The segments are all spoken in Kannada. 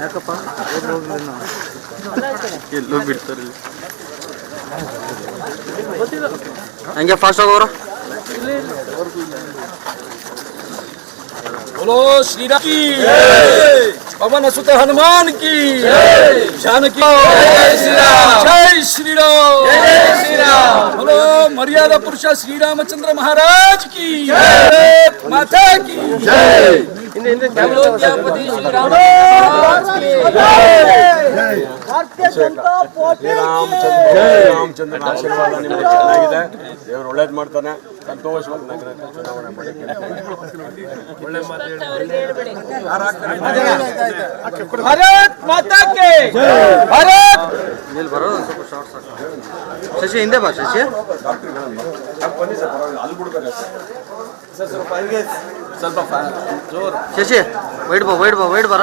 ಯಾಕಪ್ಪ ಹೋಗ್ಲಿಲ್ಲ ಎಲ್ಲೋ ಬಿಡ್ತಾರೆ ಹಂಗೆ ಫಾಸ್ಟ್ ಆಗೋರು बोलो श्री राम की पवन सुत हनुमान की जानकी जय श्री राम जय श्री राम जय श्री राम बोलो मर्यादा पुरुष श्री रामचंद्र महाराज की जय माता की जय अयोध्यापति श्री भारतीय जनता पार्टी ರಾಮಚಂದ್ರನ ಆಶೀರ್ವಾದ ನಿಮಗೆ ಚೆನ್ನಾಗಿದೆ. ದೇವರು ಒಳ್ಳೇದು ಮಾಡ್ತಾನೆ. ಸಂತೋಷವಾಗಿ ನಗರ ಚುನಾವಣೆ ಮಾಡಿ भारत माता के भारत ಇಲ್ಲಿ ಬರೋದು ಸ್ವಲ್ಪ ಶಾರ್ಟ್ ಸಾಕು. ಶಶಿ ಹಿಂದೆ ಬಾ ಶಶಿ. ಶಶಿ ವೈಡ್ ಬರ.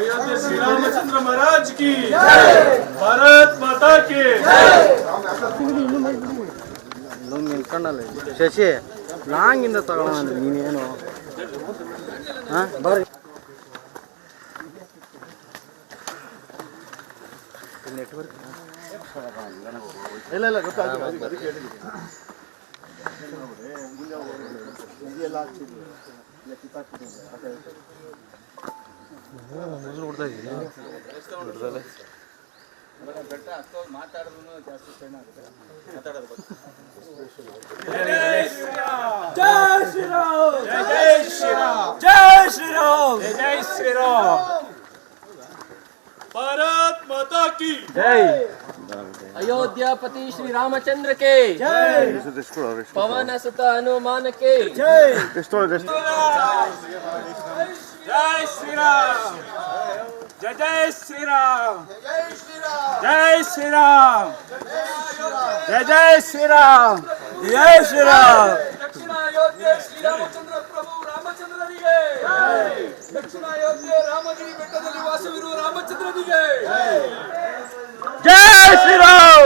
अयोध्या श्री रामचंद्र महाराज की भारत माता की ನಿಲ್ಕೊಂಡಲ್ಲ ಶಶಿ ಲಾಂಗಿಂದ ತಗೊಳ್ಳೋಣ ಅಂದ್ರೆ ನೀನೇನು ಬರ್ರಿ ನೆಟ್ವರ್ಕ್ ಇಲ್ಲ ಗೊತ್ತಾಗ್ತದೆ ಅದಕ್ಕೆ ಹೇಳಿದ್ವಿ ನೋಡ್ತಾ ಇದ್ದೀನಿ ಬೆಟ್ಟ ಹತ್ತೋದು ಮಾತಾಡಿದ್ರು ಜಾಸ್ತಿ ಸಣ್ಣ ಆಗುತ್ತೆ ಮಾತಾಡೋದು. जय श्री राम जय श्री राम जय श्री राम जय श्री राम जय श्री राम भारत माता की जय अयोध्यापति श्री रामचंद्र के जय पवन सुत हनुमान के जय जय श्री राम जय जय श्री राम जय श्री राम जय जय श्री राम जय श्री राम दक्षिण अयोध्या श्री रामचंद्र प्रभु रामचंद्रನಿಗೆ दक्षिण अयोध्या ರಾಮಗಿರಿ ಬೆಟ್ಟದಲ್ಲಿ ವಾಸವಿರುವ ರಾಮಚಂದ್ರನಿಗೆ जय श्री राम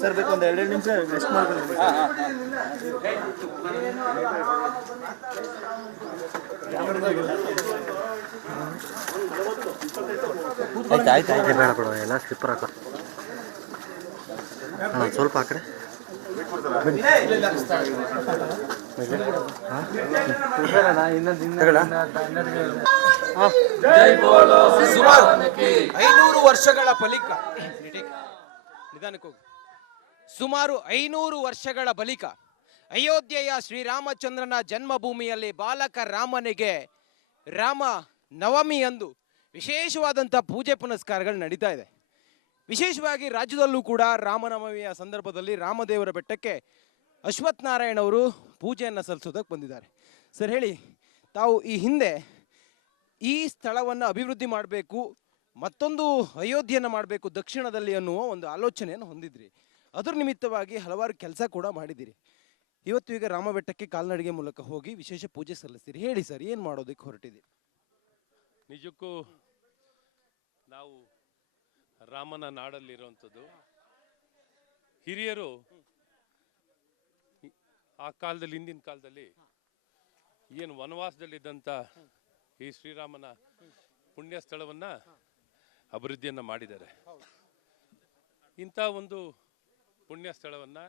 ಸರ್ ಬೇಕು ಒಂದು 2 ನಿಮಿಷ ರೆಸ್ಟ್ ಮಾಡ್ಕೊಂಡು ಆಯ್ತು ಬೇಡ ಬಿಡುವ ಎಲ್ಲ ಸ್ಲಿಪ್ಪರ್ ಹಾಕ ಸ್ವಲ್ಪ ಆ ಕಡೆ ಸುಮಾರು 500 ವರ್ಷಗಳ ಬಳಿಕ ಅಯೋಧ್ಯೆಯ ಶ್ರೀರಾಮಚಂದ್ರನ ಜನ್ಮಭೂಮಿಯಲ್ಲಿ ಬಾಲಕ ರಾಮನಿಗೆ ರಾಮ ನವಮಿಯಂದು ವಿಶೇಷವಾದಂಥ ಪೂಜೆ ಪುನಸ್ಕಾರಗಳು ನಡೀತಾ ಇದೆ. ವಿಶೇಷವಾಗಿ ರಾಜ್ಯದಲ್ಲೂ ಕೂಡ ರಾಮನವಮಿಯ ಸಂದರ್ಭದಲ್ಲಿ ರಾಮದೇವರ ಬೆಟ್ಟಕ್ಕೆ ಅಶ್ವಥ್ ನಾರಾಯಣ್ ಅವರು ಪೂಜೆಯನ್ನು ಸಲ್ಲಿಸೋದಕ್ಕೆ ಬಂದಿದ್ದಾರೆ. ಸರ್ ಹೇಳಿ, ತಾವು ಈ ಹಿಂದೆ ಈ ಸ್ಥಳವನ್ನು ಅಭಿವೃದ್ಧಿ ಮಾಡಬೇಕು, ಮತ್ತೊಂದು ಅಯೋಧ್ಯೆಯನ್ನು ಮಾಡಬೇಕು ದಕ್ಷಿಣದಲ್ಲಿ ಅನ್ನುವ ಒಂದು ಆಲೋಚನೆಯನ್ನು ಹೊಂದಿದ್ರಿ. ಅದರ ನಿಮಿತ್ತವಾಗಿ ಹಲವಾರು ಕೆಲಸ ಕೂಡ ಮಾಡಿದ್ದೀರಿ. ಇವತ್ತು ಈಗ ರಾಮ ಬೆಟ್ಟಕ್ಕೆ ಕಾಲ್ನಡಿಗೆ ಮೂಲಕ ಹೋಗಿ ವಿಶೇಷ ಪೂಜೆ ಸಲ್ಲಿಸ್ತೀರಿ. ಹೇಳಿ ಸರ್, ಏನು ಮಾಡೋದಕ್ಕೆ ಹೊರಟಿದ್ದೀರಿ? ನಿಜಕ್ಕೂ ನಾವು ರಾಮನ ನಾಡಲ್ಲಿರುವಂಥದ್ದು. ಹಿರಿಯರು ಆ ಕಾಲದಲ್ಲಿ, ಹಿಂದಿನ ಕಾಲದಲ್ಲಿ ಏನು ವನವಾಸದಲ್ಲಿದ್ದಂಥ ಈ ಶ್ರೀರಾಮನ ಪುಣ್ಯ ಸ್ಥಳವನ್ನು ಅಭಿವೃದ್ಧಿಯನ್ನು ಮಾಡಿದ್ದಾರೆ. ಇಂಥ ಒಂದು ಪುಣ್ಯ ಸ್ಥಳವನ್ನು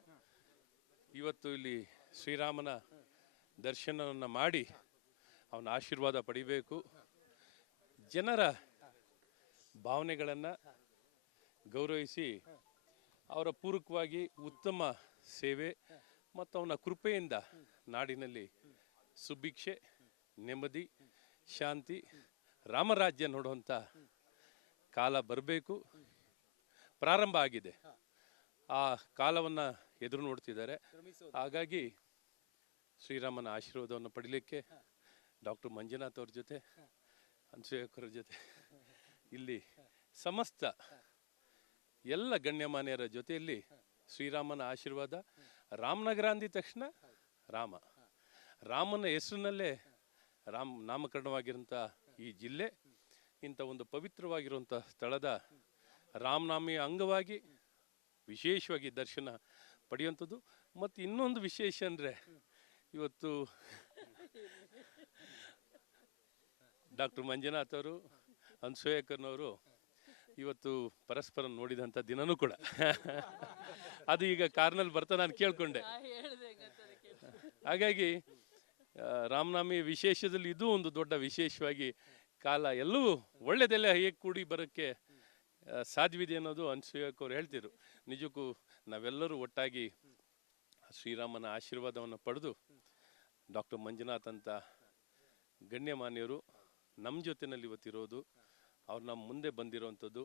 ಇವತ್ತು ಇಲ್ಲಿ ಶ್ರೀರಾಮನ ದರ್ಶನವನ್ನು ಮಾಡಿ ಅವನ ಆಶೀರ್ವಾದ ಪಡಿಬೇಕು, ಜನರ ಭಾವನೆಗಳನ್ನು ಗೌರವಿಸಿ ಅವರ ಪೂರಕವಾಗಿ ಉತ್ತಮ ಸೇವೆ ಮತ್ತು ಅವನ ಕೃಪೆಯಿಂದ ನಾಡಿನಲ್ಲಿ ಸುಭಿಕ್ಷೆ, ನೆಮ್ಮದಿ, ಶಾಂತಿ, ರಾಮರಾಜ್ಯ ನೋಡುವಂಥ ಕಾಲ ಬರಬೇಕು. ಪ್ರಾರಂಭ ಆಗಿದೆ, ಆ ಕಾಲವನ್ನು ಎದುರು ನೋಡ್ತಿದ್ದಾರೆ. ಹಾಗಾಗಿ ಶ್ರೀರಾಮನ ಆಶೀರ್ವಾದವನ್ನು ಪಡೀಲಿಕ್ಕೆ ಡಾಕ್ಟರ್ ಮಂಜುನಾಥ್ ಅವ್ರ ಜೊತೆ, ಅನ್ಸೂಯಕರ ಜೊತೆ, ಇಲ್ಲಿ ಸಮಸ್ತ ಎಲ್ಲ ಗಣ್ಯಮಾನ್ಯರ ಜೊತೆಯಲ್ಲಿ ಶ್ರೀರಾಮನ ಆಶೀರ್ವಾದ. ರಾಮನಗರ ಅಂದಿದ ತಕ್ಷಣ ರಾಮನ ಹೆಸರಿನಲ್ಲೇ ನಾಮಕರಣವಾಗಿರೋಂಥ ಈ ಜಿಲ್ಲೆ ಇಂಥ ಒಂದು ಪವಿತ್ರವಾಗಿರುವಂಥ ಸ್ಥಳದ ರಾಮನಾಮಿಯ ಅಂಗವಾಗಿ ವಿಶೇಷವಾಗಿ ದರ್ಶನ ಪಡೆಯುವಂಥದ್ದು. ಮತ್ತು ಇನ್ನೊಂದು ವಿಶೇಷ ಅಂದರೆ ಇವತ್ತು ಡಾಕ್ಟರ್ ಮಂಜುನಾಥ್ ಅವರು ಅನ್ಸೂಯಕರ್ನವರು ಇವತ್ತು ಪರಸ್ಪರ ನೋಡಿದಂಥ ದಿನನೂ ಕೂಡ ಅದು ಈಗ ಕಾರ್ನಲ್ಲಿ ಬರ್ತಾ ನಾನು ಕೇಳ್ಕೊಂಡೆ. ಹಾಗಾಗಿ ರಾಮನಾಮಿ ವಿಶೇಷದಲ್ಲಿ ಇದು ಒಂದು ದೊಡ್ಡ ವಿಶೇಷವಾಗಿ ಕಾಲ ಎಲ್ಲವೂ ಒಳ್ಳೆಯದೆಲ್ಲ ಹೇಗೆ ಕೂಡಿ ಬರೋಕ್ಕೆ ಸಾಧ್ಯವಿದೆ ಅನ್ನೋದು ಅನ್ಸೂಯಕ್ ಅವ್ರು ಹೇಳ್ತಿದ್ರು. ನಿಜಕ್ಕೂ ನಾವೆಲ್ಲರೂ ಒಟ್ಟಾಗಿ ಶ್ರೀರಾಮನ ಆಶೀರ್ವಾದವನ್ನು ಪಡೆದು ಡಾಕ್ಟರ್ ಮಂಜುನಾಥ್ ಅಂತ ಗಣ್ಯಮಾನ್ಯರು ನಮ್ಮ ಜೊತೆಯಲ್ಲಿ ಇವತ್ತಿರೋದು, ಅವ್ರು ನಮ್ಮ ಮುಂದೆ ಬಂದಿರೋವಂಥದ್ದು,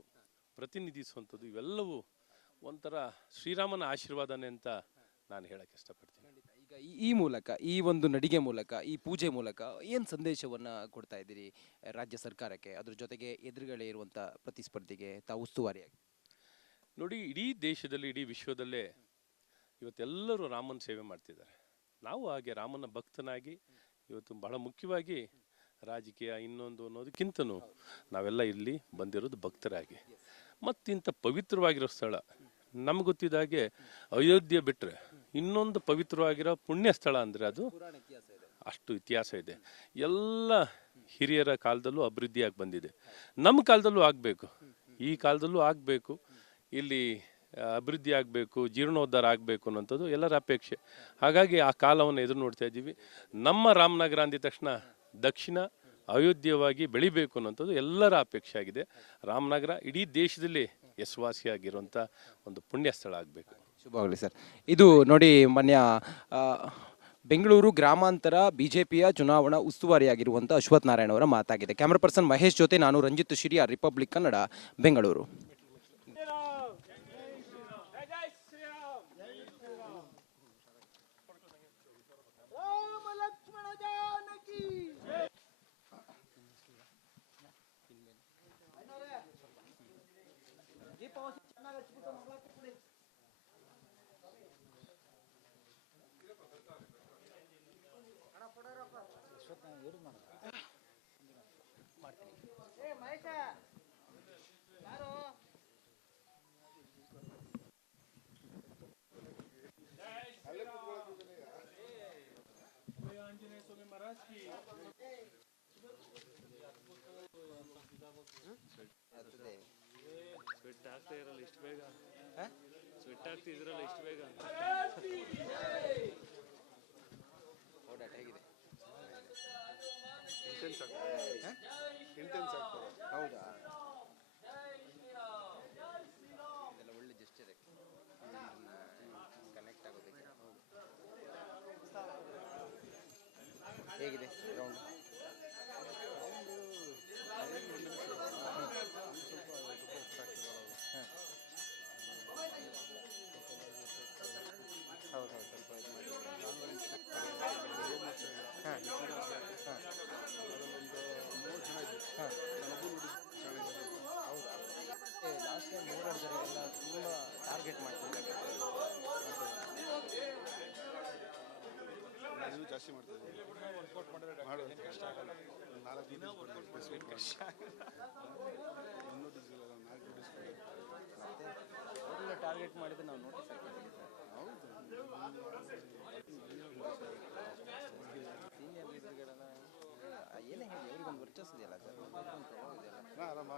ಪ್ರತಿನಿಧಿಸುವಂಥದ್ದು, ಇವೆಲ್ಲವೂ ಒಂಥರ ಶ್ರೀರಾಮನ ಆಶೀರ್ವಾದನೆ ಅಂತ ನಾನು ಹೇಳಕ್ಕೆ ಇಷ್ಟಪಡ್ತೀನಿ. ಈಗ ಈ ಮೂಲಕ, ಈ ಒಂದು ನಡಿಗೆ ಮೂಲಕ, ಈ ಪೂಜೆ ಮೂಲಕ ಏನು ಸಂದೇಶವನ್ನು ಕೊಡ್ತಾ ಇದ್ದೀರಿ ರಾಜ್ಯ ಸರ್ಕಾರಕ್ಕೆ, ಅದ್ರ ಜೊತೆಗೆ ಎದುರುಗಡೆ ಇರುವಂಥ ಪ್ರತಿಸ್ಪರ್ಧಿಗೆ ತಾವು ಉಸ್ತುವಾರಿಯಾಗಿ? ನೋಡಿ, ಇಡೀ ದೇಶದಲ್ಲಿ, ಇಡೀ ವಿಶ್ವದಲ್ಲೇ ಇವತ್ತೆಲ್ಲರೂ ರಾಮನ ಸೇವೆ ಮಾಡ್ತಿದ್ದಾರೆ. ನಾವು ಹಾಗೆ ರಾಮನ ಭಕ್ತನಾಗಿ ಇವತ್ತು ಬಹಳ ಮುಖ್ಯವಾಗಿ ರಾಜಕೀಯ ಇನ್ನೊಂದು ಅನ್ನೋದಕ್ಕಿಂತನೂ ನಾವೆಲ್ಲ ಇಲ್ಲಿ ಬಂದಿರೋದು ಭಕ್ತರಾಗಿ. ಮತ್ತಿಂಥ ಪವಿತ್ರವಾಗಿರೋ ಸ್ಥಳ ನಮ್ಗೆ ಗೊತ್ತಿದ್ದ ಹಾಗೆ ಅಯೋಧ್ಯೆ ಬಿಟ್ಟರೆ ಇನ್ನೊಂದು ಪವಿತ್ರವಾಗಿರೋ ಪುಣ್ಯ ಸ್ಥಳ ಅಂದರೆ ಅದು ಅಷ್ಟು ಇತಿಹಾಸ ಇದೆ. ಎಲ್ಲ ಹಿರಿಯರ ಕಾಲದಲ್ಲೂ ಅಭಿವೃದ್ಧಿಯಾಗಿ ಬಂದಿದೆ, ನಮ್ಮ ಕಾಲದಲ್ಲೂ ಆಗಬೇಕು, ಈ ಕಾಲದಲ್ಲೂ ಆಗಬೇಕು, ಇಲ್ಲಿ ಅಭಿವೃದ್ಧಿ ಆಗಬೇಕು, ಜೀರ್ಣೋದ್ಧಾರ ಆಗಬೇಕು ಅನ್ನೋಂಥದ್ದು ಎಲ್ಲರ ಅಪೇಕ್ಷೆ. ಹಾಗಾಗಿ ಆ ಕಾಲವನ್ನು ಎದುರು ನೋಡ್ತಾ ಇದ್ದೀವಿ. ನಮ್ಮ ರಾಮನಗರ ಅಂದಿದ ತಕ್ಷಣ ದಕ್ಷಿಣ ಅಯೋಧ್ಯವಾಗಿ ಬೆಳಿಬೇಕು ಅನ್ನೋಂಥದ್ದು ಎಲ್ಲರ ಅಪೇಕ್ಷೆ ಆಗಿದೆ. ರಾಮನಗರ ಇಡೀ ದೇಶದಲ್ಲಿ ಯಶಸ್ವಿಯಾಗಿರುವಂಥ ಒಂದು ಪುಣ್ಯ ಸ್ಥಳ ಆಗಬೇಕು. ಶುಭವಾಗಲಿ ಸರ್. ಇದು ನೋಡಿ, ಮಾನ್ಯ ಬೆಂಗಳೂರು ಗ್ರಾಮಾಂತರ ಬಿಜೆಪಿಯ ಚುನಾವಣಾ ಉಸ್ತುವಾರಿಯಾಗಿರುವಂಥ ಅಶ್ವಥ್ ನಾರಾಯಣ ಅವರ ಮಾತಾಗಿದೆ. ಕ್ಯಾಮ್ರಾ ಪರ್ಸನ್ ಮಹೇಶ್ ಜೊತೆ ನಾನು ರಂಜಿತ್ ಶಿರಿಯಾ, ರಿಪಬ್ಲಿಕ್ ಕನ್ನಡ, ಬೆಂಗಳೂರು. ರಾಮ ಲಕ್ಷ್ಮಣ ಜಾನಕಿ. ದೀಪಾವಳಿ ಚೆನ್ನಾಗಿ ಹಚ್ಬಿಟ್ಟು ಮಗಳಕ್ಕೆ ಕೊಡಿ. ಏ ಮಹೇಶ, ಯಾರು? ಆಂಜನೇಯ ಸ್ವಾಮಿ ಮಹಾರಾಜ್ ಕಿ. ಸ್ವೆಟ್ ಆಗ್ತಾ ಇರಲ್ಲ ಇಷ್ಟು ಬೇಗ, ಸ್ವೆಟ್ ಆಗ್ತಿದ್ರಲ್ಲ ಇಷ್ಟು ಬೇಗ. ಓಡಾಟ ಹೇಗಿದೆ? ಇಂಟೆನ್ಸ್ ಆಗ್ತದೆ. ಹೌದಾ? ಇದೆಲ್ಲ ಒಳ್ಳೆ ಜೆಸ್ಚರ್ ಕನೆಕ್ಟ್ ಆಗೋದಕ್ಕೆ. ಹೇಗಿದೆ ಗ್ರೌಂಡ್? ಹೌದು ಹೌದು, ಸ್ವಲ್ಪ ಇದು ಮಾಡಿ. ಹಾಂ ಹೌದಾ? ಲಾಸ್ಟ್ ಟೈಮ್ ಮೂರಾರು ಜನರೆಲ್ಲ ತುಂಬ ಟಾರ್ಗೆಟ್ ಮಾಡ್ತಿದ್ದಾರೆ. ಜಾಸ್ತಿ ಮಾಡ್ತಾರೆ, ಮಾಡೋದು ಕಷ್ಟ ಆಗಲ್ಲ. 4 ದಿನ ಕಷ್ಟ ಇನ್ನೂ ಡೀಸೆಲ್ ಅಲ್ಲ, 4 ಡೀಸೆಲ್ ಮತ್ತೆ ಅವರೆಲ್ಲ ಟಾರ್ಗೆಟ್ ಮಾಡಿದ್ರೆ ನಾವು ನೋಟಿಸ್ ಹಾಕಿದ್ದೀವಿ ಸರ್. ಹೌದು. ಸೀನಿಯರ್ ಲೀಡರ್ಗಳೆಲ್ಲ ಏನೇ ಹೇಳಿ ಅವ್ರಿಗೊಂದು ವರ್ಚಸ್ ಇದೆಯಲ್ಲ ಸರ್, ಒಂದು ಪ್ರಭಾವ ಇದೆಯಲ್ಲ. ಆರಾಮ